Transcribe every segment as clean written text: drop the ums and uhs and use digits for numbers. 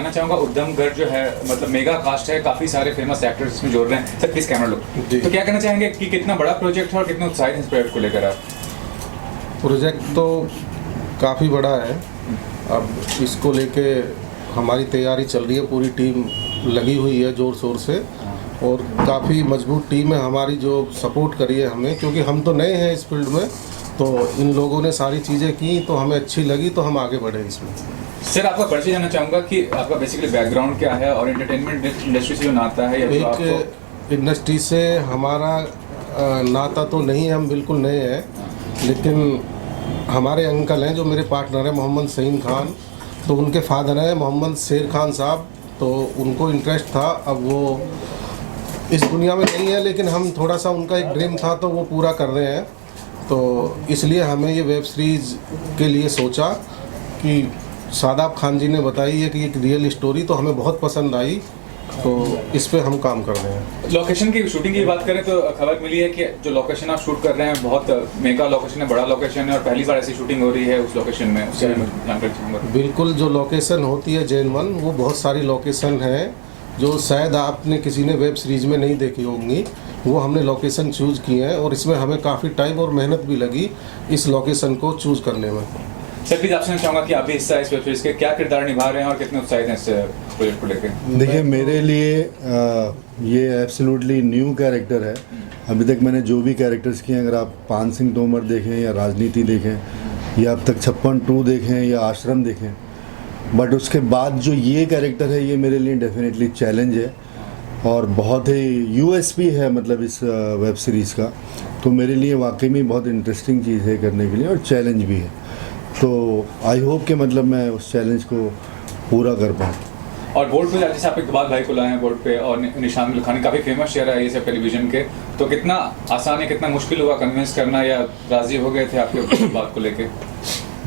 जानना चाहूँगा उद्यमगढ़ जो है मतलब मेगा कास्ट है, काफ़ी सारे फेमस एक्टर्स इसमें जोड़ रहे हैं। सर प्लीज़ कैमरा लो। तो क्या कहना चाहेंगे कि कितना बड़ा प्रोजेक्ट है और कितने उत्साहित हैं इस प्रोजेक्ट को लेकर आप? प्रोजेक्ट तो काफ़ी बड़ा है। अब इसको लेके हमारी तैयारी चल रही है, पूरी टीम लगी हुई है ज़ोर शोर से, और काफ़ी मजबूत टीम है हमारी जो सपोर्ट करी है हमें, क्योंकि हम तो नए हैं इस फील्ड में, तो इन लोगों ने सारी चीज़ें की तो हमें अच्छी लगी तो हम आगे बढ़े इसमें। सर आपका परिचय जानना चाहूँगा कि आपका बेसिकली बैकग्राउंड क्या है और एंटरटेनमेंट इंडस्ट्री से जो नाता है या जो आपको एक इंडस्ट्री से हमारा नाता तो नहीं है, हम बिल्कुल नए हैं, लेकिन हमारे अंकल हैं जो मेरे पार्टनर हैं मोहम्मद सईम खान, तो उनके फादर हैं मोहम्मद शेर खान साहब, तो उनको इंटरेस्ट था। अब वो इस दुनिया में नहीं है, लेकिन हम थोड़ा सा उनका एक ड्रीम था तो वो पूरा कर रहे हैं, तो इसलिए हमें ये वेब सीरीज़ के लिए सोचा कि शादाब खान जी ने बताई है कि एक रियल स्टोरी, तो हमें बहुत पसंद आई, तो इस पे हम काम कर रहे हैं। लोकेशन की शूटिंग की बात करें तो खबर मिली है कि जो लोकेशन आप शूट कर रहे हैं बहुत मेगा लोकेशन है, बड़ा लोकेशन है और पहली बार ऐसी शूटिंग हो रही है उस लोकेशन में, उससे मैं जानकारी चाहूँगा। बिल्कुल, जो लोकेशन होती है जैन वन, वो बहुत सारी लोकेशन है जो शायद आपने किसी ने वेब सीरीज़ में नहीं देखी होंगी, वो हमने लोकेशन चूज़ की हैं और इसमें हमें काफ़ी टाइम और मेहनत भी लगी इस लोकेशन को चूज़ करने में। सर प्लीज आपसे चाहूँगा कि आप भी हिस्सा इस वेब सीरीज के क्या किरदार निभा रहे हैं और कितने उत्साहित हैं इस प्रोजेक्ट को लेकर? देखिए, मेरे लिए ये एब्सोल्युटली न्यू कैरेक्टर है। अभी तक मैंने जो भी कैरेक्टर्स किए हैं, अगर आप पान सिंह तोमर देखें या राजनीति देखें या अब तक 56-2 देखें या आश्रम देखें, बट उसके बाद जो ये कैरेक्टर है ये मेरे लिए डेफिनेटली चैलेंज है और बहुत ही यूएसपी है मतलब इस वेब सीरीज़ का। तो मेरे लिए वाकई में बहुत इंटरेस्टिंग चीज़ है करने के लिए और चैलेंज भी है, तो आई होप कि मतलब मैं उस चैलेंज को पूरा कर पाऊँ। और बोर्ड पे जैसे आप इकबाल भाई को लाए हैं बोर्ड पे और निशान लखानी काफ़ी फेमस शेयर है ये सब टेलीविजन के, तो कितना आसान है, कितना मुश्किल हुआ कन्विंस करना या राजी हो गए थे आपके बात को लेके?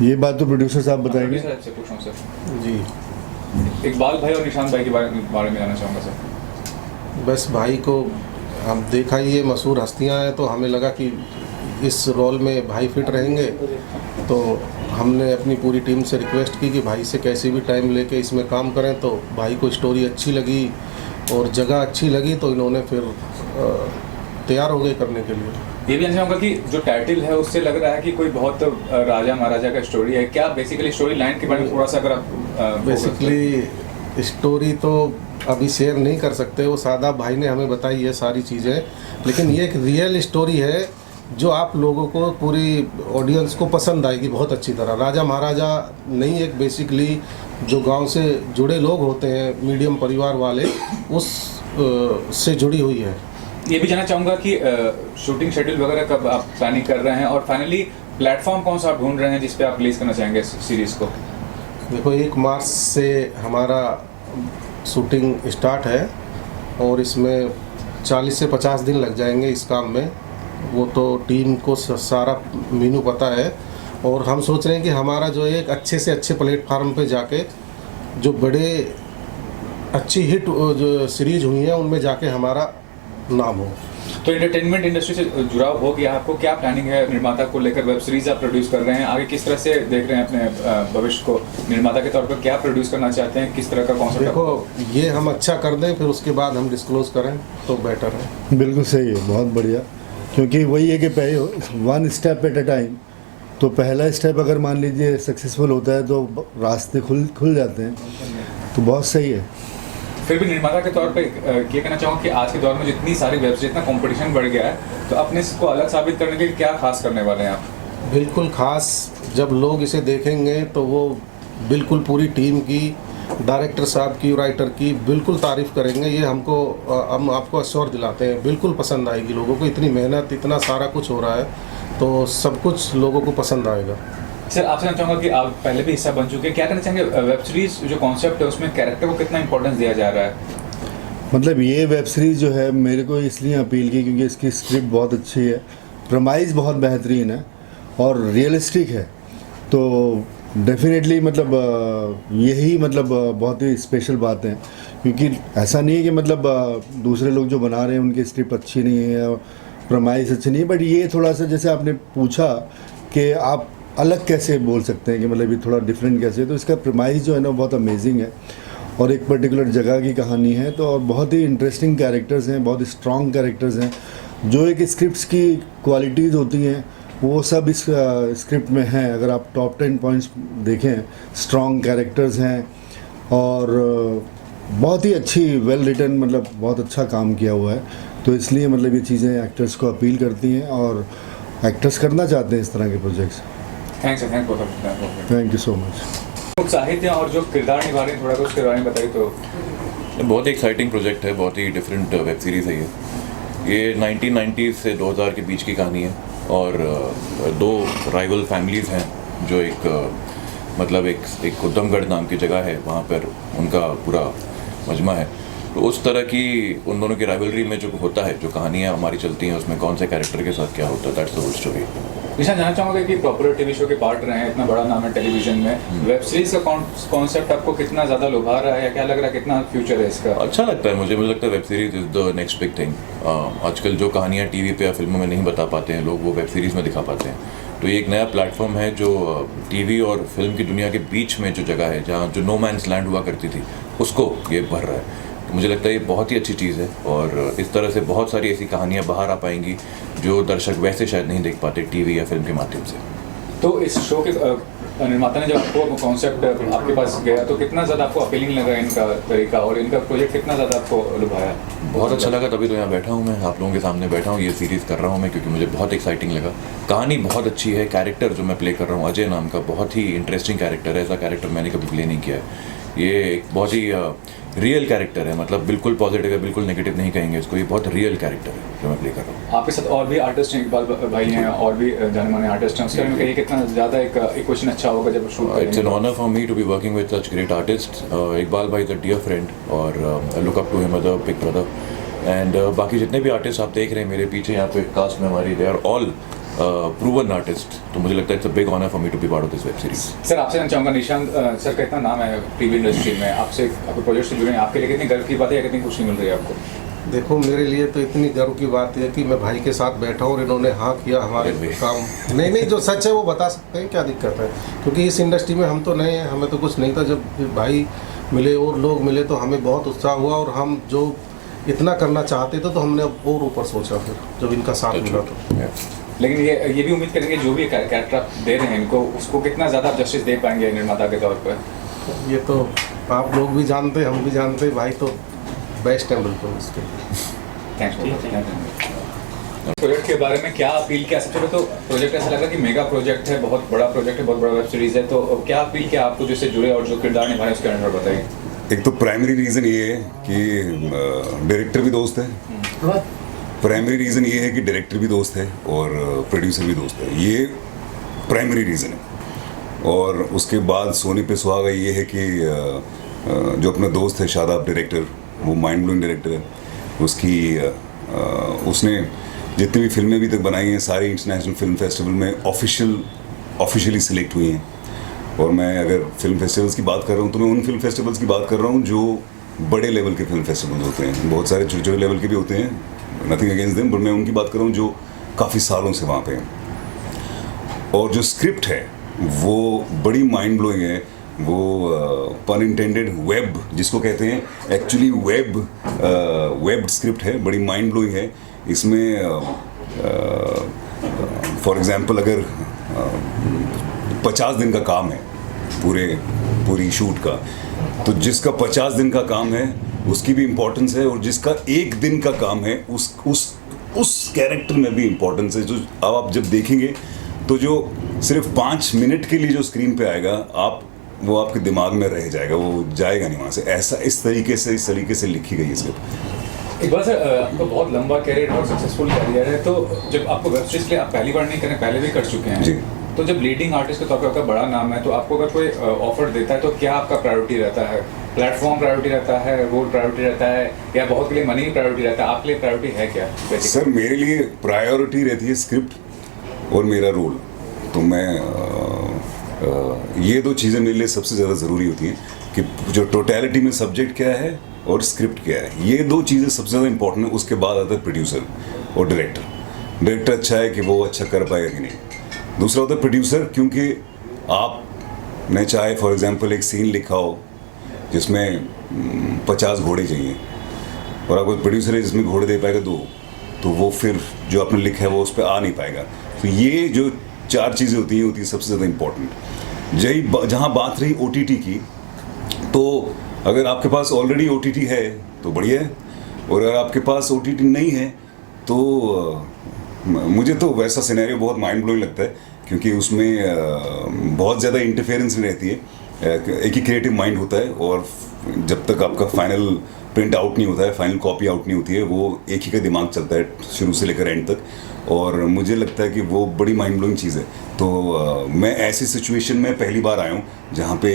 ये बात तो प्रोड्यूसर साहब बताएंगे। सर आपसे पूछ रहा हूँ सर। जी, इकबाल भाई और निशान भाई के बारे में जानना चाहूँगा सर। बस भाई को हम देखा ही, ये मशहूर हस्तियां हैं, तो हमें लगा कि इस रोल में भाई फिट रहेंगे, तो हमने अपनी पूरी टीम से रिक्वेस्ट की कि भाई से कैसे भी टाइम लेके इसमें काम करें, तो भाई को स्टोरी अच्छी लगी और जगह अच्छी लगी, तो इन्होंने फिर तैयार हो गए करने के लिए। ये भी जानना चाहूँगा कि जो टाइटल है उससे लग रहा है कि कोई बहुत राजा महाराजा का स्टोरी है, क्या बेसिकली स्टोरी लाइन के बारे में थोड़ा सा अगर आप बेसिकली स्टोरी तो अभी शेयर नहीं कर सकते, वो शादाब भाई ने हमें बताई है सारी चीज़ें, लेकिन ये एक रियल स्टोरी है जो आप लोगों को, पूरी ऑडियंस को पसंद आएगी बहुत अच्छी तरह। राजा महाराजा नहीं, एक बेसिकली जो गांव से जुड़े लोग होते हैं, मीडियम परिवार वाले, उस से जुड़ी हुई है। ये भी जानना चाहूँगा कि शूटिंग शेड्यूल वगैरह कब आप प्लानिंग कर रहे हैं और फाइनली प्लेटफॉर्म कौन सा आप ढूंढ रहे हैं जिस पे आप रिलीज करना चाहेंगे इस सीरीज़ को? देखो, 1 मार्च से हमारा शूटिंग स्टार्ट है और इसमें 40 से 50 दिन लग जाएंगे इस काम में, वो तो टीम को सारा मीनू पता है, और हम सोच रहे हैं कि हमारा जो एक अच्छे से अच्छे प्लेटफार्म पे जाके जो बड़े अच्छी हिट जो सीरीज हुई हैं उनमें जाके हमारा नाम हो। तो एंटरटेनमेंट इंडस्ट्री से जुड़ाव हो गया आपको, क्या प्लानिंग है निर्माता को लेकर? वेब सीरीज आप प्रोड्यूस कर रहे हैं, आगे किस तरह से देख रहे हैं अपने भविष्य को निर्माता के तौर पर? क्या प्रोड्यूस करना चाहते हैं, किस तरह का कॉन्सेप्ट? देखो, ये हम अच्छा कर दें फिर उसके बाद हम डिस्क्लोज करें तो बेटर है। बिल्कुल सही है, बहुत बढ़िया, क्योंकि वही है कि one step at a time. तो पहला स्टेप अगर मान लीजिए सक्सेसफुल होता है तो रास्ते खुल जाते हैं, तो बहुत सही है। फिर भी निर्माता के तौर पे ये कहना चाहूँगा कि आज के दौर में जितनी सारी वेब सीरीज, इतना कंपटीशन बढ़ गया है, तो अपने को अलग साबित करने के लिए क्या खास करने वाले हैं आप? बिल्कुल खास, जब लोग इसे देखेंगे तो वो बिल्कुल पूरी टीम की, डायरेक्टर साहब की, राइटर की बिल्कुल तारीफ़ करेंगे। ये हम आपको अश्योर दिलाते हैं, बिल्कुल पसंद आएगी लोगों को। इतनी मेहनत, इतना सारा कुछ हो रहा है, तो सब कुछ लोगों को पसंद आएगा। सर आपसे जानना चाहूँगा कि आप पहले भी हिस्सा बन चुके हैं, क्या कहना चाहेंगे वेब सीरीज जो कॉन्सेप्ट है उसमें कैरेक्टर को कितना इंपॉर्टेंस दिया जा रहा है? मतलब ये वेब सीरीज़ जो है मेरे को इसलिए अपील की क्योंकि इसकी स्क्रिप्ट बहुत अच्छी है, प्रमाइज़ बहुत बेहतरीन है और रियलिस्टिक है, तो डेफिनेटली मतलब यही मतलब बहुत ही स्पेशल बात है, क्योंकि ऐसा नहीं है कि मतलब दूसरे लोग जो बना रहे हैं उनकी स्क्रिप्ट अच्छी नहीं है, प्रमाइज़ अच्छी नहीं है, बट ये थोड़ा सा जैसे आपने पूछा कि आप अलग कैसे बोल सकते हैं कि मतलब ये थोड़ा डिफरेंट कैसे है, तो इसका प्रमाइज़ जो है ना बहुत अमेजिंग है और एक पर्टिकुलर जगह की कहानी है। तो और बहुत ही इंटरेस्टिंग कैरेक्टर्स हैं, बहुत स्ट्रॉन्ग कैरेक्टर्स हैं। जो एक स्क्रिप्ट्स की क्वालिटीज़ होती हैं वो सब इस स्क्रिप्ट में हैं। अगर आप टॉप 10 पॉइंट्स देखें, स्ट्रॉन्ग कैरेक्टर्स हैं और बहुत ही अच्छी वेल रिटन, मतलब बहुत अच्छा काम किया हुआ है। तो इसलिए मतलब ये चीज़ें एक्टर्स को अपील करती हैं और एक्टर्स करना चाहते हैं इस तरह के projects. Thanks thank you so much. साहित्य और जो किरदार निभा रहे हैं थोड़ा कुछ उसके बारे में बताइए। तो बहुत ही एक्साइटिंग प्रोजेक्ट है, बहुत ही डिफरेंट वेब सीरीज़ है ये 1990s से 2000 के बीच की कहानी है और दो राइवल फैमिलीज़ हैं जो मतलब एक उद्दमगढ़ नाम की जगह है, वहाँ पर उनका पूरा मजमा है। तो उस तरह की उन दोनों की राइवलरी में जो होता है, जो कहानियाँ हमारी चलती हैं, उसमें कौन से कैरेक्टर के साथ क्या होता है, दैट्स द होल स्टोरी। निशान, जानना चाहूँगा कि पॉपुलर टीवी शो के पार्ट रहे हैं, इतना बड़ा नाम है टेलीविजन में, वेब सीरीज का कॉन्सेप्ट आपको कितना ज़्यादा लुभा रहा है, क्या लग रहा है, कितना फ्यूचर है इसका? अच्छा लगता है मुझे लगता है web series is the next big thing. आजकल जो कहानियाँ टीवी पे या फिल्मों में नहीं बता पाते हैं लोग, वो वेब सीरीज़ में दिखा पाते हैं। तो ये एक नया प्लेटफॉर्म है जो टीवी और फिल्म की दुनिया के बीच में जो जगह है, जहाँ जो नो मैंस लैंड हुआ करती थी, उसको ये भर रहा है। तो मुझे लगता है ये बहुत ही अच्छी चीज़ है और इस तरह से बहुत सारी ऐसी कहानियाँ बाहर आ पाएंगी जो दर्शक वैसे शायद नहीं देख पाते टीवी या फिल्म के माध्यम से। तो इस शो के निर्माता ने जब आपको कॉन्सेप्ट आपके पास गया तो कितना ज़्यादा आपको अपीलिंग लगा इनका तरीका और इनका प्रोजेक्ट कितना ज़्यादा आपको लुभाया? बहुत अच्छा लगा, तभी तो यहाँ बैठा हूँ मैं, आप लोगों के सामने बैठा हूँ, ये सीरीज़ कर रहा हूँ मैं क्योंकि मुझे बहुत एक्साइटिंग लगा। कहानी बहुत अच्छी है, कैरेक्टर जो मैं प्ले कर रहा हूँ अजय नाम का, बहुत ही इंटरेस्टिंग कैरेक्टर है। ऐसा कैरेक्टर मैंने कभी प्ले नहीं किया है। ये एक बहुत ही रियल कैरेक्टर है, मतलब बिल्कुल पॉजिटिव है, बिल्कुल नेगेटिव नहीं कहेंगे इसको। ये बहुत रियल कैरेक्टर है जो मैं प्ले कर रहा हूँ। आपके साथ और भी आर्टिस्ट हैं, इकबाल भाई हैं और भी जाने माने आर्टिस्ट हैं, उसके बारे में कहिए कितना ज़्यादा एक इक्वेशन अच्छा होगा जब शूट करेंगे? It's an honour for me to be working with such great artist. Iqbal भाई इज़ अ डियर फ्रेंड और look up to him as a big brother. And बाकी जितने भी आर्टिस्ट आप देख रहे हैं मेरे पीछे यहाँ पे कास्ट में हमारी, they are all proven artist. तो मुझे लगता है it's a big honour for me to be part of this web series. Sir आपसे जानना चाहूँगा, निशांत सर का इतना नाम है टीवी इंडस्ट्री में, आपसे आपके प्रोजेक्ट से जुड़े हैं, आपके लिए कितनी गर्व की बात है या कितनी खुशी मिल रही है आपको? देखो, मेरे लिए तो इतनी गर्व की बात है कि मैं भाई के साथ बैठा हूँ और इन्होंने हाँ किया हमारे काम। नहीं, जो सच है वो बता सकते हैं, क्या दिक्कत है? क्योंकि इस इंडस्ट्री में हम तो नए हैं, हमें तो कुछ नहीं था। जब भाई मिले और लोग मिले तो हमें बहुत उत्साह हुआ और हम जो इतना करना चाहते थे तो हमने और ऊपर सोचा फिर जब इनका साथ मिला तो। लेकिन ये भी उम्मीद करेंगे जो भी कैरेक्टर आप दे रहे हैं इनको, उसको कितना ज़्यादा आप जस्टिस दे पाएंगे निर्माता के तौर पर? ये तो आप लोग भी जानते, हम भी जानते, भाई तो बेस्ट है बिल्कुल इसके। थैंक्स। प्रोजेक्ट के बारे में क्या अपील किया? सबसे पहले तो प्रोजेक्ट ऐसा लगा कि मेगा प्रोजेक्ट है, बहुत बड़ा प्रोजेक्ट है, बहुत बड़ा वेब सीरीज़ है, तो क्या अपील किया आपको जिससे जुड़े और जो किरदार निभाए उसके बारे में बताइए। एक तो प्राइमरी रीज़न ये है कि डायरेक्टर भी दोस्त है। प्राइमरी रीज़न ये है कि डायरेक्टर भी दोस्त है और प्रोड्यूसर भी दोस्त है, ये प्राइमरी रीज़न है। और उसके बाद सोने पे सुहागा ये है कि जो अपना दोस्त है शादाब डायरेक्टर, वो माइंड ब्लोइंग डायरेक्टर है। उसने जितनी भी फिल्में अभी तक बनाई हैं सारी इंटरनेशनल फिल्म फेस्टिवल में ऑफिशियली सिलेक्ट हुई हैं। और मैं अगर फिल्म फेस्टिवल्स की बात कर रहा हूँ तो मैं उन फिल्म फेस्टिवल्स की बात कर रहा हूँ जो बड़े लेवल के फिल्म फेस्टिवल्स होते हैं। बहुत सारे छोटे छोटे लेवल के भी होते हैं, नथिंग अगेंस्ट देम, बट मैं उनकी बात कर रहा हूँ जो काफ़ी सालों से वहाँ पे हैं। और जो स्क्रिप्ट है वो बड़ी माइंड ब्लोइंग है। वो पन इंटेंडेड वेब जिसको कहते हैं, एक्चुअली वेब स्क्रिप्ट है, बड़ी माइंड ब्लोइंग है। इसमें फॉर एग्जांपल अगर 50 दिन का काम है पूरी शूट का, तो जिसका 50 दिन का काम है उसकी भी इम्पोर्टेंस है और जिसका 1 दिन का काम है उस कैरेक्टर में भी इम्पोर्टेंस है। जो अब आप जब देखेंगे तो जो सिर्फ 5 मिनट के लिए जो स्क्रीन पे आएगा वो आपके दिमाग में रह जाएगा, वो जाएगा नहीं वहाँ से। ऐसा इस तरीके से लिखी गई है स्क्रिप्ट। एक बार सर, आपका बहुत लंबा कैरियर और सक्सेसफुल कैरियर है, तो जब आपको वेब सीरीज के लिए आप पहली बार नहीं करें, पहले भी कर चुके हैं जी। तो जब लीडिंग आर्टिस्ट के तौर पर आपका बड़ा नाम है, तो आपको अगर कोई ऑफर देता है तो क्या आपका प्रायोरिटी रहता है? प्लेटफॉर्म प्रायोरिटी रहता है, रोल प्रायोरिटी रहता है, या बहुत के लिए मनी प्रायोरिटी रहता है? आपके लिए प्रायोरिटी है क्या? सर मेरे लिए प्रायोरिटी रहती है स्क्रिप्ट और मेरा रोल। तो मैं ये 2 चीज़ें मेरे लिए सबसे ज़्यादा ज़रूरी होती हैं कि जो टोटलिटी में सब्जेक्ट क्या है और स्क्रिप्ट क्या है, ये 2 चीज़ें सबसे ज़्यादा इंपॉर्टेंट है। उसके बाद आता है प्रोड्यूसर और डायरेक्टर अच्छा है कि वो अच्छा कर पाएगा कि नहीं। दूसरा होता है प्रोड्यूसर, क्योंकि आपने चाहे फॉर एग्जांपल एक सीन लिखा हो, जिसमें 50 घोड़े चाहिए और आपको प्रोड्यूसर है जिसमें घोड़े दे पाएगा 2, तो वो फिर जो आपने लिखा है वो उस पर आ नहीं पाएगा। तो ये जो 4 चीज़ें होती हैं सबसे ज़्यादा इम्पोर्टेंट। जहाँ बात रही OTT की, तो अगर आपके पास ऑलरेडी OTT है तो बढ़िया है, और अगर आपके पास OTT नहीं है तो मुझे तो वैसा सिनेरियो बहुत माइंड ब्लोइंग लगता है, क्योंकि उसमें बहुत ज़्यादा इंटरफेरेंस नहीं रहती है। एक ही क्रिएटिव माइंड होता है, और जब तक आपका फाइनल प्रिंट आउट नहीं होता है, फाइनल कॉपी आउट नहीं होती है, वो एक ही का दिमाग चलता है शुरू से लेकर एंड तक, और मुझे लगता है कि वो बड़ी माइंड ब्लोइंग चीज़ है। तो मैं ऐसी सिचुएशन में पहली बार आया हूँ जहाँ पे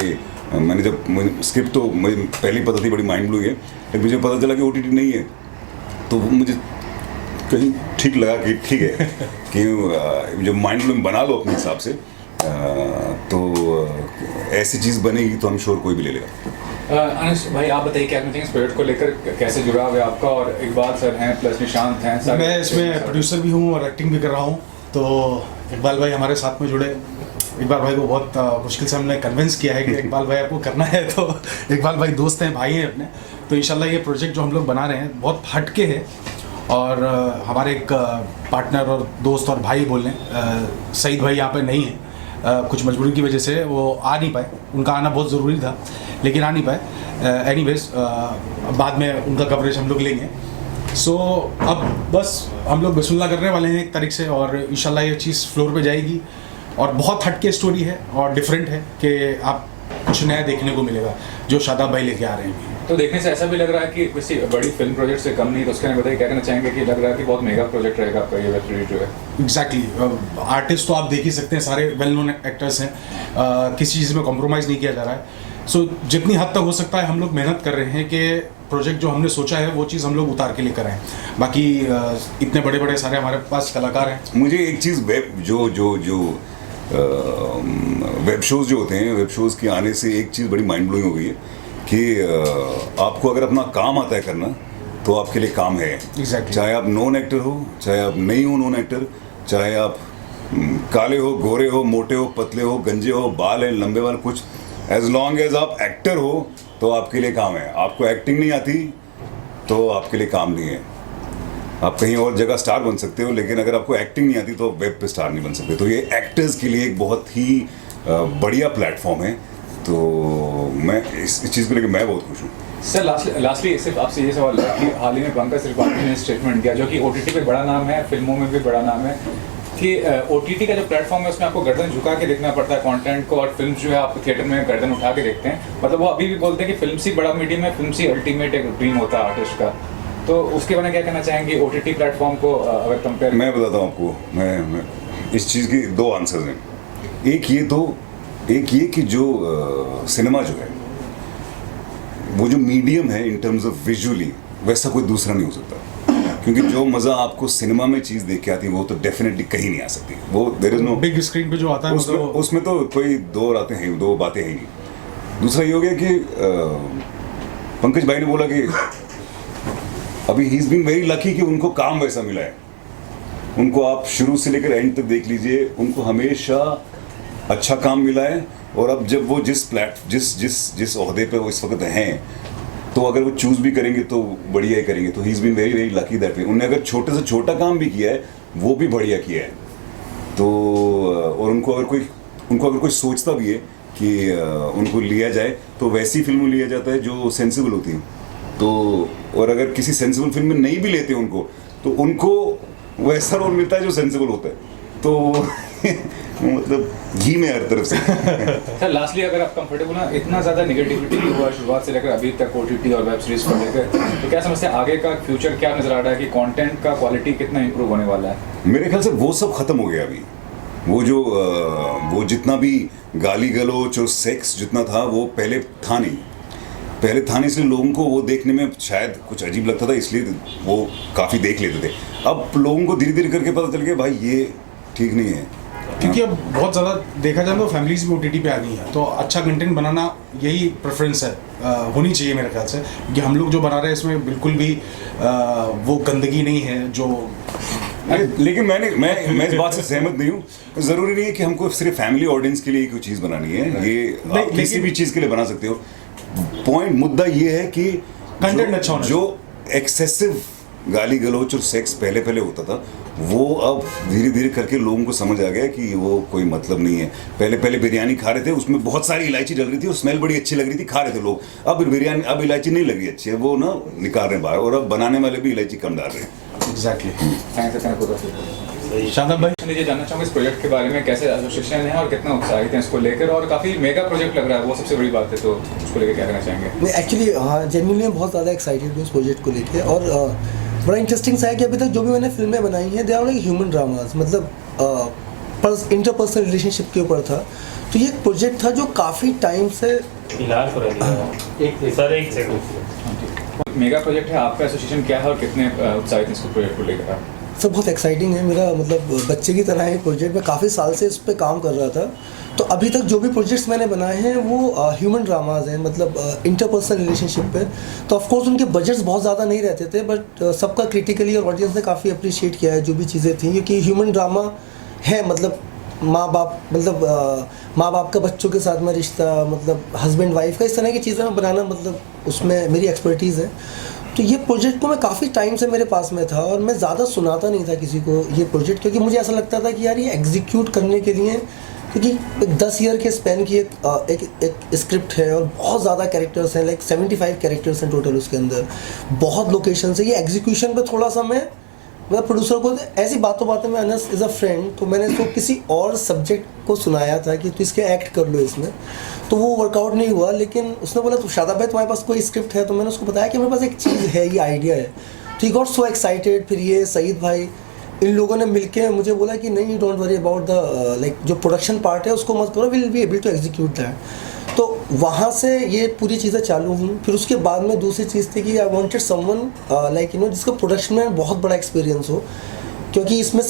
मैंने जब स्क्रिप्ट तो मुझे पहले ही पता थी बड़ी माइंड ब्लोइंग है, लेकिन मुझे पता चला कि OTT नहीं है, तो वो मुझे कहीं ठीक लगा कि ठीक है कि जब माइंड ब्लोइंग बना लो अपने हिसाब से, तो ऐसी चीज़ बनेगी तो हम श्योर कोई भी ले लेगा। अनिश भाई, आप बताइए क्या कहते हैं इस प्रोजेक्ट को लेकर, कैसे जुड़ाव है आपका? और इकबाल सर हैं प्लस निशांत हैं सर, मैं इसमें प्रोड्यूसर भी हूँ और एक्टिंग भी कर रहा हूँ। तो इकबाल भाई हमारे साथ में जुड़े। इकबाल भाई को बहुत मुश्किल से हमने कन्विंस किया है कि इकबाल भाई आपको करना है, तो इकबाल भाई दोस्त हैं, भाई हैं अपने। तो इंशाल्लाह ये प्रोजेक्ट जो हम लोग बना रहे हैं बहुत हटके है, और हमारे एक पार्टनर और दोस्त और भाई बोल लें, सईद भाई यहाँ पे नहीं है, कुछ मजबूरी की वजह से वो आ नहीं पाए। उनका आना बहुत ज़रूरी था लेकिन आ नहीं पाए। एनीवेज बाद में उनका कवरेज हम लोग लेंगे। सो अब बस हम लोग बिस्मिल्लाह करने वाले हैं 1 तारीख से, और इंशाल्लाह ये चीज़ फ्लोर पे जाएगी। और बहुत हटके स्टोरी है और डिफरेंट है कि आप कुछ नया देखने को मिलेगा जो शादाब भाई लेके आ रहे हैं। तो देखने से ऐसा भी लग रहा है कि किसी बड़ी फिल्म प्रोजेक्ट से कम नहीं, तो उसके लिए बताइए क्या कहना चाहेंगे कि लग रहा है कि बहुत मेगा प्रोजेक्ट रहेगा आपका ये वेब सीरीज जो है? एग्जैक्टली। आर्टिस्ट तो आप देख ही सकते हैं, सारे वेल नोन एक्टर्स हैं, किसी चीज़ में कॉम्प्रोमाइज़ नहीं किया जा रहा है। सो जितनी हद तक हो सकता है हम लोग मेहनत कर रहे हैं कि प्रोजेक्ट जो हमने सोचा है वो चीज़ हम लोग उतार के लेकर आएँ। बाकी इतने बड़े बड़े सारे हमारे पास कलाकार हैं। मुझे एक चीज़ वेब शोज़ जो होते हैं, वेब शोज़ के आने से एक चीज़ बड़ी माइंड ब्लोइंग हो गई है कि आपको अगर अपना काम आता है करना तो आपके लिए काम है। Exactly. चाहे आप नॉन एक्टर हो, चाहे आप नहीं हो नॉन एक्टर, चाहे आप काले हो, गोरे हो, मोटे हो, पतले हो, गंजे हो, बाल है, लंबे बाल, कुछ एज लॉन्ग एज आप एक्टर हो तो आपके लिए काम है। आपको एक्टिंग नहीं आती तो आपके लिए काम नहीं है। आप कहीं और जगह स्टार बन सकते हो, लेकिन अगर आपको एक्टिंग नहीं आती तो वेब पे स्टार नहीं बन सकते। तो ये एक्टर्स के लिए एक बहुत ही बढ़िया प्लेटफॉर्म है। तो मैं इस चीज़ को लेकर मैं बहुत खुश हूँ। सर लास्टली सिर्फ आपसे ये सवाल है कि हाल ही में पंकज त्रिपाठी ने स्टेटमेंट दिया, जो कि OTT पे बड़ा नाम है, फिल्मों में भी बड़ा नाम है, कि OTT का जो प्लेटफॉर्म है उसमें आपको गर्दन झुका के देखना पड़ता है कंटेंट को, और फिल्म जो है आप थिएटर में गर्दन उठा के देखते हैं। मतलब वो अभी भी बोलते हैं कि फिल्म सी बड़ा मीडियम है, फिल्म सी अल्टीमेट एक ड्रीम होता है आर्टिस्ट का। तो उसके बारे में क्या कहना चाहेंगे OTT प्लेटफॉर्म को अगर कंपेयर? मैं बताता हूँ आपको, मैं इस चीज़ की 2 आंसर्स हैं। एक ये कि जो सिनेमा जो है वो जो मीडियम है इन टर्म्स ऑफ विजुअली, वैसा कोई दूसरा नहीं हो सकता, क्योंकि जो मज़ा आपको सिनेमा में चीज़ देख के आती है वो तो डेफिनेटली कहीं नहीं आ सकती। वो there is no big screen पे जो आता है उसमें तो कोई 2 बातें हैं ही नहीं। दूसरा ये हो गया कि पंकज भाई ने बोला कि अभी he is been very lucky कि उनको काम वैसा मिला है। उनको आप शुरू से लेकर एंड तक देख लीजिए, उनको हमेशा अच्छा काम मिला है। और अब जब वो जिस ओहदे पे वो इस वक्त हैं, तो अगर वो चूज़ भी करेंगे तो बढ़िया ही करेंगे। तो he is been very very lucky that way. उन्होंने अगर छोटे से छोटा काम भी किया है वो भी बढ़िया किया है। तो और उनको अगर कोई सोचता भी है कि उनको लिया जाए तो वैसी फिल्म लिया जाता है जो सेंसिबल होती हैं। तो और अगर किसी सेंसिबल फिल्म में नहीं भी लेते उनको, तो उनको वैसा रोल मिलता है जो सेंसिबल होता है। तो मतलब घी में हर तरफ से। सर लास्टली अगर आप कंफर्टेबल ना, इतना ज़्यादा नेगेटिविटी हुआ शुरुआत से लेकर अभी तक OTT और वेब सीरीज को लेकर, तो क्या समझते हैं आगे का फ्यूचर क्या नज़र आ रहा है कि कंटेंट का क्वालिटी कितना इंप्रूव होने वाला है? मेरे ख्याल से वो सब खत्म हो गया अभी। वो जितना भी गाली गलौच और सेक्स जितना था वो पहले था नहीं। इसलिए लोगों को वो देखने में शायद कुछ अजीब लगता था, इसलिए वो काफ़ी देख लेते थे। अब लोगों को धीरे धीरे करके पता चल गया भाई ये ठीक नहीं है, क्योंकि अब बहुत ज़्यादा देखा जाए तो फैमिलीज भी OTT पे आ गई हैं। तो अच्छा कंटेंट बनाना यही प्रेफरेंस है, होनी चाहिए मेरे ख्याल से, क्योंकि हम लोग जो बना रहे हैं इसमें बिल्कुल भी वो गंदगी नहीं है जो। लेकिन मैं इस बात से सहमत नहीं हूँ। ज़रूरी नहीं है कि हमको सिर्फ फैमिली ऑडियंस के लिए कोई चीज़ बनानी है। ये आप किसी भी चीज़ के लिए बना सकते हो। पॉइंट मुद्दा ये है कि Content अच्छा होना जो एक्सेसिव गाली गलौच और सेक्स पहले पहले होता था, वो अब धीरे धीरे करके लोगों को समझ आ गया कि वो कोई मतलब नहीं है। पहले पहले बिरयानी खा रहे थे, उसमें बहुत सारी इलायची डल रही थी और स्मेल बड़ी अच्छी लग रही थी, खा रहे थे लोग। अब बिरयानी, अब इलायची नहीं लग रही अच्छी है, वो ना निकाल रहे हैं बाहर, और अब बनाने वाले भी इलायची कम डाल रहे हैं। एग्जैक्टली। थैंक्स। शादाब भाई, मुझे जानना चाहूँगा इस प्रोजेक्ट के बारे में, कैसे एसोसिएशन है और कितना उत्साहित हैं इसको लेकर, और काफ़ी मेगा प्रोजेक्ट लग रहा है, वो सबसे बड़ी बात है, तो उसको लेकर क्या कहना चाहेंगे? मैं एक्चुअली हाँ जेन्युइनली बहुत ज़्यादा एक्साइटेड हूँ इस प्रोजेक्ट को लेके। और बड़ा इंटरेस्टिंग सा है कि अभी तक जो भी मैंने फिल्में बनाई हैं they are like human dramas, मतलब इंटरपर्सनल रिलेशनशिप के ऊपर था। तो ये एक प्रोजेक्ट था जो काफ़ी टाइम से इलाज हो रहा है। एक सेकंड। मेगा प्रोजेक्ट है, आपका एसोसिएशन क्या है और कितने उत्साहित हैं इसको प्रोजेक्ट को लेकर आप? सब बहुत एक्साइटिंग है। मेरा मतलब बच्चे की तरह है प्रोजेक्ट, में काफ़ी साल से इस पर काम कर रहा था। तो अभी तक जो भी प्रोजेक्ट्स मैंने बनाए हैं वो ह्यूमन ड्रामाज हैं, मतलब इंटरपर्सनल रिलेशनशिप पे। तो ऑफकोर्स उनके बजट्स बहुत ज़्यादा नहीं रहते थे, बट सबका क्रिटिकली और ऑडियंस ने काफ़ी अप्रिशिएट किया है जो भी चीज़ें थी, क्योंकि ह्यूमन ड्रामा है, मतलब माँ बाप का बच्चों के साथ में रिश्ता, मतलब हस्बैंड वाइफ का, इस तरह की चीज़ें बनाना, मतलब उसमें मेरी एक्सपर्टीज़ है। तो ये प्रोजेक्ट को मैं काफ़ी टाइम से मेरे पास में था और मैं ज़्यादा सुनाता नहीं था किसी को ये प्रोजेक्ट, क्योंकि मुझे ऐसा लगता था कि यार ये एग्जीक्यूट करने के लिए, क्योंकि एक 10 ईयर के स्पैन की एक स्क्रिप्ट है और बहुत ज़्यादा कैरेक्टर्स हैं, लाइक 75 कैरेक्टर्स हैं टोटल उसके अंदर, बहुत लोकेशन है। ये एग्जीक्यूशन पे थोड़ा सा मैं मतलब प्रोड्यूसर को ऐसी बातों में, अनस इज़ अ फ्रेंड, तो मैंने इसको किसी और सब्जेक्ट को सुनाया था कि तू इसके एक्ट कर लो इसमें, तो वो वर्कआउट नहीं हुआ। लेकिन उसने बोला तो शादाब भाई तुम्हारे पास कोई स्क्रिप्ट है? तो मैंने उसको बताया कि मेरे पास एक चीज़ है, ये आइडिया है। तो ही गॉट सो एक्साइटेड। फिर ये सईद भाई, इन लोगों ने मिलके मुझे बोला कि नहीं, don't worry about the like जो प्रोडक्शन पार्ट है उसको मत करो, will be able to execute that. तो वहाँ से ये पूरी चीज़ें चालू हुई। फिर उसके बाद में दूसरी चीज़ थी कि आई वांटेड समवन लाइक जिसका प्रोडक्शन में बहुत बड़ा एक्सपीरियंस हो, क्योंकि इसमें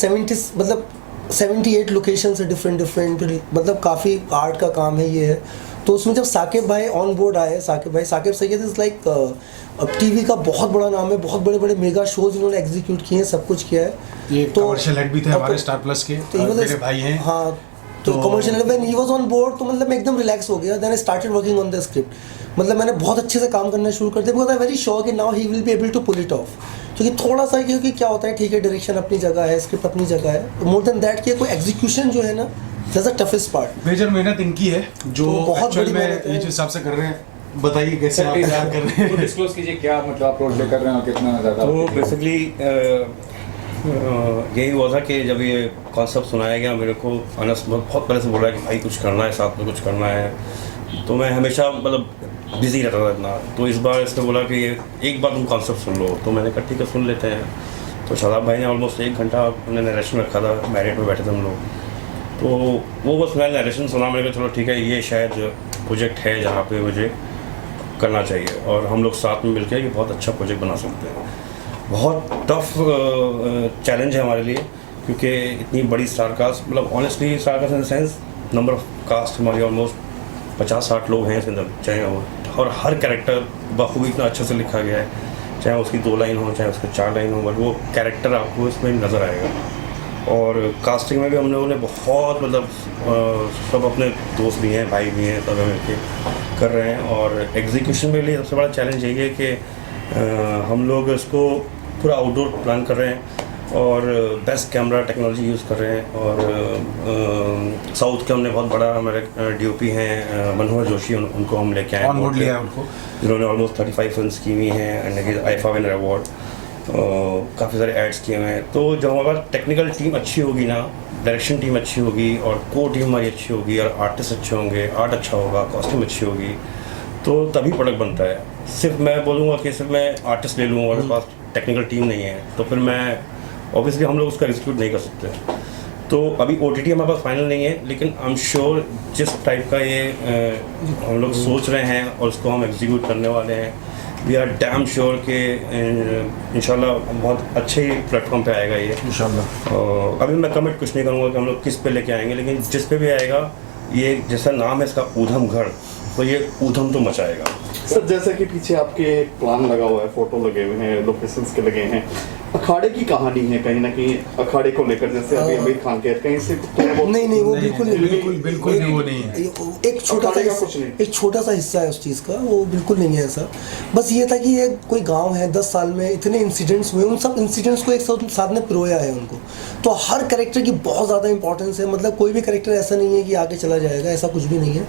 78 लोकेशन है डिफरेंट, फिर मतलब काफ़ी आर्ट का काम है ये है। तो उसमें जब साकिब भाई ऑन बोर्ड आए, साकिब सैयद इज़ लाइक अब टीवी का बहुत बड़ा नाम है, बहुत बड़े बड़े मेगा शोज इन्होंने एग्जीक्यूट किए हैं, सब कुछ किया है। ये तो कमर्शियल हेड भी थे हमारे स्टार प्लस के, तो मेरे भाई हैं। हाँ, तो commercial head when he was on board, तो मतलब मैं एकदम रिलैक्स हो गया। Then I started working on the script. मतलब मैंने बहुत अच्छे से काम करना शुरू कर दिया, बिकॉज आई वेरी श्योर कि now he will be able to pull it off. क्योंकि थोड़ा सा, क्योंकि क्या होता है, ठीक है डायरेक्शन अपनी जगह है, स्क्रिप्ट अपनी जगह है, मोर देन दैट कि कोई एग्जीक्यूशन जो है ना, that's the toughest part. Major मेहनत इनकी है जो तो बहुत एक्चुअल बड़ी में मेहनत है। ये जो हिसाब से कर रहे हैं। बताइए कैसे आप तैयार कर रहे हैं? डिस्क्लोज कीजिए क्या मतलब आप रोल प्ले कर रहे हैं और कितना ज़्यादा? तो बेसिकली यही हुआ था कि जब ये कॉन्सेप्ट सुनाया गया मेरे को, अनस बहुत पहले से बोल रहा है कि भाई कुछ करना है, साथ में कुछ करना है। तो मैं हमेशा मतलब बिजी रहता था इतना। तो इस बार इसने बोला कि एक बार तुम कॉन्सेप्ट सुन लो, तो मैंने कहा ठीक है सुन लेते हैं। तो शादाब भाई ने ऑलमोस्ट 1 घंटा उन्होंने नरेशन रखा था, मैरिट में बैठे थे हम लोग। तो वो बस मैंने नरेशन सुना, मैंने कहा चलो ठीक है ये शायद प्रोजेक्ट है जहाँ पे मुझे करना चाहिए, और हम लोग साथ में मिलकर ये बहुत अच्छा प्रोजेक्ट बना सकते हैं। बहुत टफ चैलेंज है हमारे लिए, क्योंकि इतनी बड़ी स्टार कास्ट, मतलब honestly star cast in the sense number of cast हमारी ऑलमोस्ट 50-60 लोग हैं इसके अंदर, चाहे और हर कैरेक्टर बखूबी इतना अच्छे से लिखा गया है, चाहे उसकी 2 लाइन हो चाहे उसके 4 लाइन हो, बट वो कैरेक्टर आपको इसमें नज़र आएगा। और कास्टिंग में भी हम लोगों ने बहुत मतलब सब अपने दोस्त भी हैं, भाई भी हैं, सब मिलके कर रहे हैं। और एग्जीक्यूशन में लिए सबसे बड़ा चैलेंज यही है कि हम लोग इसको पूरा आउटडोर प्लान कर रहे हैं और बेस्ट कैमरा टेक्नोलॉजी यूज़ कर रहे हैं। और साउथ के हमने बहुत बड़ा हमारे DOP हैं मनोहर जोशी, उनको हम लेके आए, ऑन बोर्ड लिया है उनको, जिन्होंने ऑलमोस्ट 35 फिल्म्स की हुई हैं एंड आईफा विनर अवार्ड, काफ़ी सारे एड्स किए हुए हैं। तो जब हमारे पास टेक्निकल टीम अच्छी होगी ना, डायरेक्शन टीम अच्छी होगी और कोर टीम हमारी अच्छी होगी और आर्टिस्ट अच्छे होंगे, आर्ट अच्छा होगा, कॉस्ट्यूम अच्छी होगी, तो तभी प्रोडक्ट बनता है। सिर्फ मैं बोलूँगा कि सिर्फ मैं आर्टिस्ट ले लूँ और मेरे पास टेक्निकल टीम नहीं है, तो फिर मैं ऑब्वियसली हम लोग उसको एग्जीक्यूट नहीं कर सकते। तो अभी OTT हमारे पास फाइनल नहीं है, लेकिन आई एम श्योर जिस टाइप का ये हम लोग सोच रहे हैं और उसको हम एग्जीक्यूट करने वाले हैं, वी आर डैम श्योर कि इंशाल्लाह बहुत अच्छे प्लेटफॉर्म पे आएगा ये इंशाल्लाह। अभी मैं कमिट कुछ नहीं करूँगा कि हम लोग किस पे लेके आएंगे, लेकिन जिस पे भी आएगा, ये जैसा नाम है इसका ऊधम घर, तो ये ऊधम तो मचाएगा। सर जैसा कि पीछे आपके एक प्लान लगा हुआ है, फोटो लगे हुए हैं, लोकेशंस के लगे हैं, अखाड़े की कहानी है कहीं ना कहीं, अखाड़े को लेकर, जैसे अभी आमिर खान के कहीं से थोड़ा बहुत नहीं वो बिल्कुल बिल्कुल भी वो नहीं है। एक छोटा अखाड़े का कुछ सा नहीं। एक छोटा सा हिस्सा है उस चीज़ का, वो बिल्कुल नहीं है ऐसा। बस ये था कि ये कोई गांव है, 10 साल में इतने इंसिडेंट्स हुए, उन सब इंसिडेंट्स को एक साथ में पिरोया है उनको। तो हर कैरेक्टर की बहुत ज़्यादा इंपॉर्टेंस है, मतलब कोई भी कैरेक्टर ऐसा नहीं है कि आगे चला जाएगा, ऐसा कुछ भी नहीं है।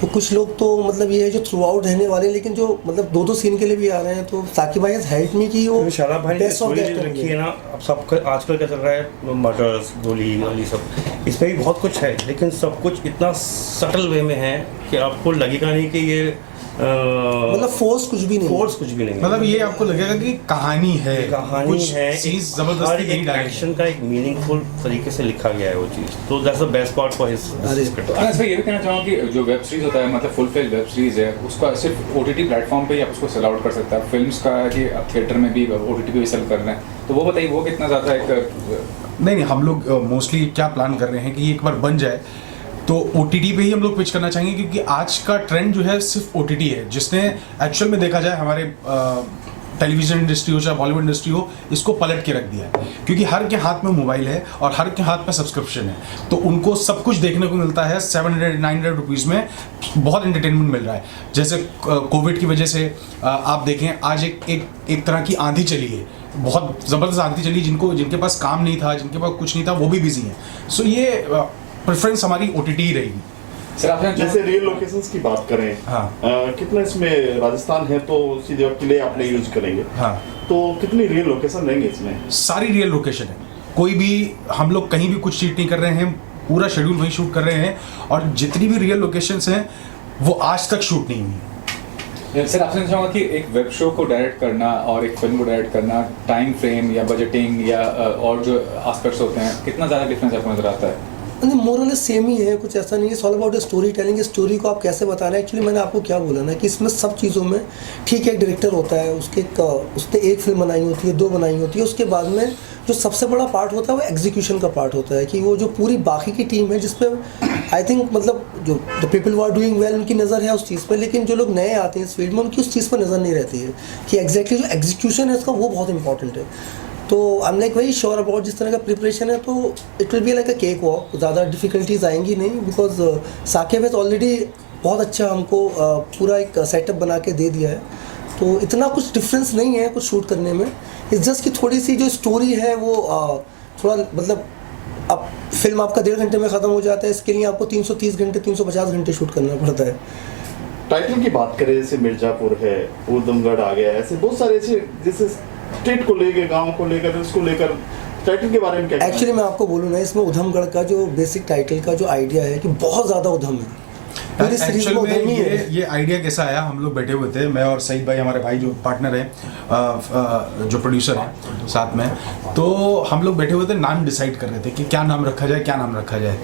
तो कुछ लोग तो मतलब ये है जो थ्रू आउट रहने वाले, लेकिन जो मतलब 2-2 सीन के लिए भी आ रहे हैं। तो साकिब भाई हैज हेल्प मी कि वो शादाब भाई ने best of story the actor लिखी होंगे। है ना, अब सब आजकल क्या चल रहा है, मर्डर्स, गोली वाली सब, इसमें भी बहुत कुछ है, लेकिन सब कुछ इतना सटल वे में है कि आपको लगेगा नहीं कि ये मतलब फोर्स कुछ भी नहीं है। फोर्स कुछ भी नहीं है। मतलब ये आपको लगेगा कि कहानी है, कहानी कुछ है, सीन्स हर जबरदस्ती नहीं एक डाले एक्शन का एक मीनिंगफुल तरीके से लिखा गया है वो चीज़। तो that's the best part for his script. मैं इसमें ये भी कहना चाहूँगा कि जो वेब सीरीज होता है, मतलब फुल फ्लेज वेब सीरीज है, उसका सिर्फ OTT प्लेटफॉर्म पे ही आप उसको सेल आउट कर सकते हैं। फिल्म्स का है कि आप थिएटर में भी OTT पे भी सेल कर रहे हैं, तो वो बताइए वो कितना ज़्यादा एक नहीं हम लोग मोस्टली क्या प्लान कर रहे हैं कि ये एक बार बन जाए तो OTT पे ही हम लोग पिच करना चाहेंगे, क्योंकि आज का ट्रेंड जो है सिर्फ OTT है, जिसने एक्चुअल में देखा जाए हमारे टेलीविजन इंडस्ट्री हो चाहे बॉलीवुड इंडस्ट्री हो, इसको पलट के रख दिया है। क्योंकि हर के हाथ में मोबाइल है और हर के हाथ में सब्सक्रिप्शन है, तो उनको सब कुछ देखने को मिलता है 700-900 रुपीज़ में, बहुत एंटरटेनमेंट मिल रहा है। जैसे कोविड की वजह से आप देखें आज एक तरह की आंधी चली है, बहुत ज़बरदस्त आंधी चली, जिनके पास काम नहीं था, जिनके पास कुछ नहीं था, वो भी बिजी हैं। सो ये प्रेफरेंस हमारी OTT ही रहेगी। सर आपने जैसे रियल लोकेशंस की बात करें, हाँ। कितना इसमें राजस्थान है तो सीधे किले आपने यूज करेंगे, हाँ, तो कितनी रियल लोकेशन रहेंगे इसमें? सारी रियल लोकेशन है, कोई भी हम लोग कहीं भी कुछ चीट नहीं कर रहे हैं, पूरा शेड्यूल वही शूट कर रहे हैं, और जितनी भी रियल लोकेशंस हैं वो आज तक शूट नहीं हुई। सर आपसे चाहूँगा कि एक वेब शो को डायरेक्ट करना और एक फिल्म को डायरेक्ट करना, टाइम फ्रेम या बजटिंग या और जो एस्पेक्ट्स होते हैं, कितना ज़्यादा डिफरेंस आपको नजर आता है? नहीं मोरल सेम ही है, कुछ ऐसा नहीं है। All about story telling, story को आप कैसे बता रहे हैं। एक्चुअली मैंने आपको क्या बोला ना कि इसमें सब चीज़ों में ठीक है, एक डायरेक्टर होता है, उसने एक फिल्म बनाई होती है, 2 बनाई होती है, उसके बाद में जो सबसे बड़ा पार्ट होता है वो एग्जीक्यूशन का पार्ट होता है, कि वो जो पूरी बाकी की टीम है जिसपे आई थिंक मतलब जो the people who are doing well उनकी नज़र है उस चीज़ पर, लेकिन जो लोग नए आते हैं इस फील्ड में उनकी उस चीज़ पर नज़र नहीं रहती है कि एग्जैक्टली जो एग्जीक्यूशन है उसका वो बहुत इंपॉर्टेंट है। तो I am like very sure about जिस तरह का प्रिपरेशन है, तो it will be like a cake walk, ज़्यादा डिफिकल्टीज आएंगी नहीं, बिकॉज साकिब हैज़ ऑलरेडी बहुत अच्छा हमको पूरा एक सेटअप बना के दे दिया है। तो इतना कुछ डिफरेंस नहीं है कुछ शूट करने में, इट्स जस्ट कि थोड़ी सी जो स्टोरी है वो थोड़ा मतलब अब फिल्म आपका 1.5 घंटे में ख़त्म हो जाता है, इसके लिए आपको 330 घंटे 350 घंटे शूट करना पड़ता है। टाइटल की बात करें, जैसे मिर्जापुर है, उधमगढ़ आ गया, ऐसे बहुत सारे ऐसे जैसे स्टेट को लेकर, गांव को लेकर, उसको लेकर टाइटल के बारे में क्या? एक्चुअली मैं आपको बोलूँ ना, इसमें उधमगढ़ का जो बेसिक टाइटल का जो आइडिया है कि बहुत ज़्यादा उधम है, पूरी सीरीज में उधम ही है। ये आइडिया कैसा आया, हम लोग बैठे हुए थे, मैं और सईद भाई हमारे भाई जो पार्टनर हैं, जो प्रोड्यूसर हैं साथ में, तो हम लोग बैठे हुए थे, नाम डिसाइड कर रहे थे कि क्या नाम रखा जाए, क्या नाम रखा जाए।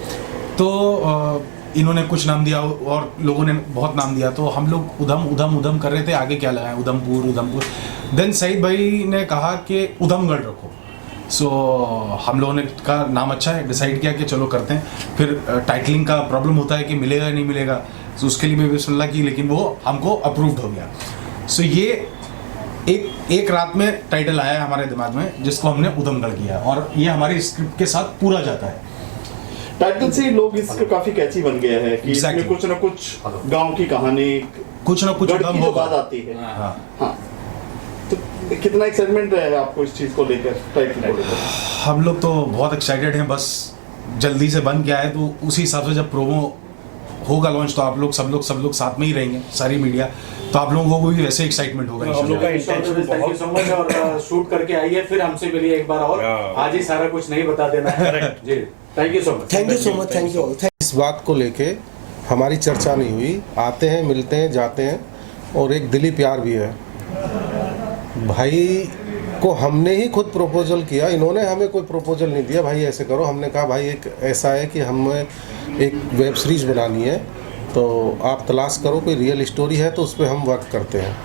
तो इन्होंने कुछ नाम दिया और लोगों ने बहुत नाम दिया, तो हम लोग उधम कर रहे थे, आगे क्या लगाएं, उधमपुर। देन सईद भाई ने कहा कि उधमगढ़ रखो। सो हम लोगों ने का नाम अच्छा है, डिसाइड किया कि चलो करते हैं। फिर टाइटलिंग का प्रॉब्लम होता है कि मिलेगा नहीं मिलेगा, तो उसके लिए भी बिस्मिल्लाह की, लेकिन वो हमको अप्रूव्ड हो गया। सो ये एक रात में टाइटल आया हमारे दिमाग में, जिसको हमने उधमगढ़ किया, और ये हमारे स्क्रिप्ट के साथ पूरा जाता है। टाइटल से लोग इसको काफी कैची बन गया है कि Exactly. इसमें कुछ ना कुछ गांव की कहानी, कुछ ना कुछ गढ़ की उधम जो होगा। बात आती है। हाँ। हाँ, तो कितना एक्साइटमेंट है आपको इस चीज को लेकर, टाइटल को लेकर? हम लोग तो बहुत एक्साइटेड हैं, बस जल्दी से बन गया है, तो उसी हिसाब से जब प्रोमो होगा लॉन्च, तो आप लोग सब लोग साथ में ही रहेंगे, सारी मीडिया, तो आप लोगों को भी वैसे एक्साइटमेंट होगा। हम लोग का intention thank you so much, और शूट करके आइए, फिर हमसे मिलिए एक बार और, आज ही सारा कुछ नहीं बता देना है ji. Thank you so much. Thank you so much, thank you all. इस बात को लेके हमारी चर्चा नहीं हुई, आते हैं, मिलते हैं, जाते हैं, और एक दिली प्यार भी है। भाई को हमने ही खुद प्रपोजल किया, इन्होंने हमें कोई प्रपोजल नहीं दिया भाई ऐसे करो। हमने कहा भाई एक ऐसा है कि हमें एक वेब सीरीज़ बनानी है, तो आप तलाश करो कोई रियल स्टोरी है तो उस पर हम वर्क करते हैं।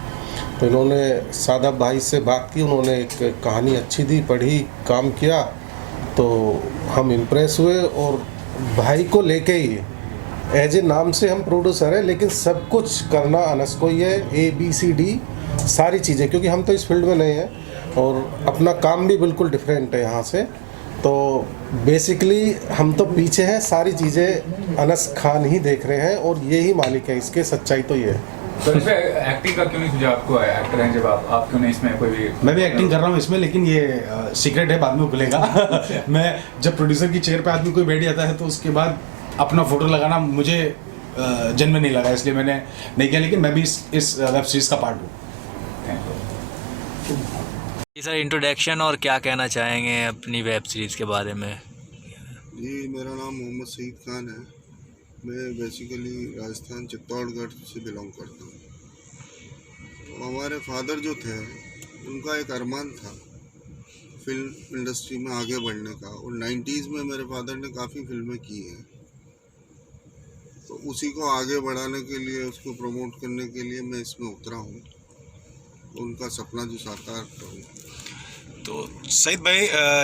तो इन्होंने सादाब भाई से बात की, उन्होंने एक कहानी अच्छी दी, पढ़ी, काम किया, तो हम इम्प्रेस हुए, और भाई को लेके ही एज ए नाम से हम प्रोड्यूसर हैं, लेकिन सब कुछ करना अनस को ही है, ABCD सारी चीज़ें, क्योंकि हम तो इस फील्ड में नहीं हैं। और अपना काम भी बिल्कुल डिफरेंट है यहाँ से। तो बेसिकली हम तो पीछे हैं, सारी चीज़ें अनस खान ही देख रहे हैं और ये ही मालिक है इसके, सच्चाई तो ये है। तो इसमें एक्टिंग का क्यों नहीं सुझाव आपको है? एक्टर हैं जब आप क्यों नहीं इसमें कोई भी? मैं भी एक्टिंग कर रहा हूँ इसमें, लेकिन ये सीक्रेट है, बाद में खुलेगा। मैं जब प्रोड्यूसर की चेयर पे आदमी कोई बैठ जाता है तो उसके बाद अपना फोटो लगाना मुझे जन्म नहीं लगा, इसलिए मैंने नहीं किया। लेकिन मैं भी इस वेब सीरीज का पार्ट हूँ। सर इंट्रोडक्शन और क्या कहना चाहेंगे अपनी वेब सीरीज़ के बारे में? जी, मेरा नाम मोहम्मद सईद खान है। मैं बेसिकली राजस्थान चित्तौड़गढ़ से बिलोंग करता हूँ। तो हमारे फादर जो थे उनका एक अरमान था फिल्म इंडस्ट्री में आगे बढ़ने का, और 90s में मेरे फादर ने काफ़ी फिल्में की हैं। तो उसी को आगे बढ़ाने के लिए, उसको प्रमोट करने के लिए मैं इसमें उतरा हूँ, उनका सपना जो साकार करूँ। तो सईद भाई,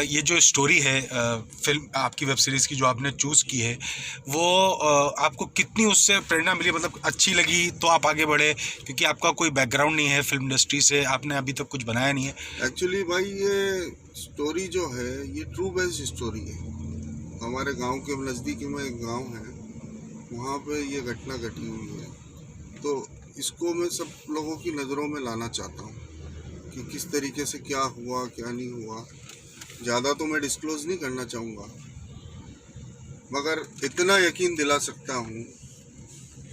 ये जो स्टोरी है फिल्म आपकी वेब सीरीज़ की जो आपने चूज़ की है, वो आपको कितनी उससे प्रेरणा मिली? मतलब अच्छी लगी तो आप आगे बढ़े, क्योंकि आपका कोई बैकग्राउंड नहीं है फिल्म इंडस्ट्री से, आपने अभी तक कुछ बनाया नहीं है। एक्चुअली भाई, ये स्टोरी जो है ये ट्रू बेस्ड स्टोरी है। हमारे गांव के नज़दीक में एक गांव है, वहाँ पे ये घटना घटी हुई है। तो इसको मैं सब लोगों की नज़रों में लाना चाहता हूँ कि किस तरीके से क्या हुआ क्या नहीं हुआ। ज़्यादा तो मैं डिस्क्लोज़ नहीं करना चाहूँगा, मगर इतना यकीन दिला सकता हूँ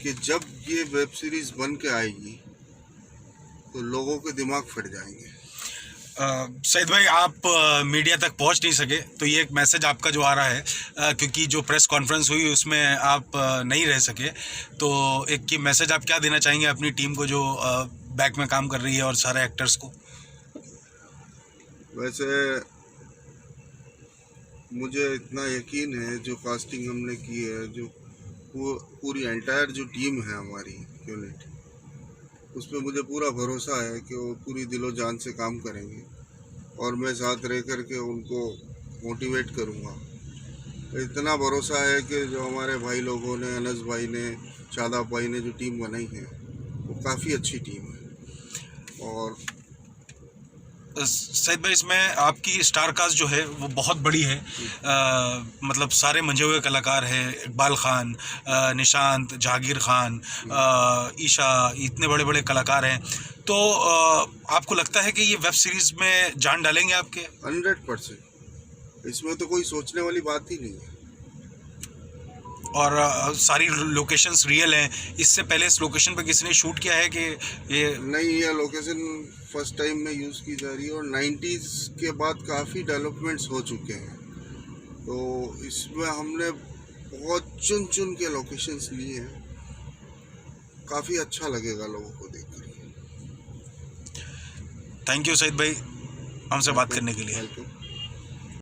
कि जब ये वेब सीरीज़ बन के आएगी तो लोगों के दिमाग फट जाएंगे। सईद भाई, आप मीडिया तक पहुंच नहीं सके, तो ये एक मैसेज आपका जो आ रहा है, क्योंकि जो प्रेस कॉन्फ्रेंस हुई उसमें आप नहीं रह सके, तो एक ये मैसेज आप क्या देना चाहेंगे अपनी टीम को जो बैक में काम कर रही है और सारे एक्टर्स को? वैसे मुझे इतना यकीन है, जो कास्टिंग हमने की है, जो पूरी एंटायर जो टीम है हमारी यूनिट, उस पर मुझे पूरा भरोसा है कि वो पूरी दिलो जान से काम करेंगे और मैं साथ रह कर के उनको मोटिवेट करूँगा। इतना भरोसा है कि जो हमारे भाई लोगों ने, अनस भाई ने, शादाब भाई ने जो टीम बनाई है वो काफ़ी अच्छी टीम है। और सईद भाई, इसमें आपकी स्टार कास्ट जो है वो बहुत बड़ी है, मतलब सारे मंजे हुए कलाकार हैं, इकबाल खान, निशांत, जहांगीर खान, ईशा, इतने बड़े बड़े कलाकार हैं। तो आपको लगता है कि ये वेब सीरीज़ में जान डालेंगे आपके? 100%। इसमें तो कोई सोचने वाली बात ही नहीं है। और सारी लोकेशंस रियल हैं। इससे पहले इस लोकेशन पे किसी ने शूट किया है कि ये? नहीं, ये लोकेशन फर्स्ट टाइम में यूज़ की जा रही है और 90s के बाद काफ़ी डेवलपमेंट्स हो चुके हैं। तो इसमें हमने बहुत चुन चुन के लोकेशंस लिए हैं। काफ़ी अच्छा लगेगा लोगों को देख कर। थैंक यू सईद भाई, हमसे बात करने के लिए। वेलकम।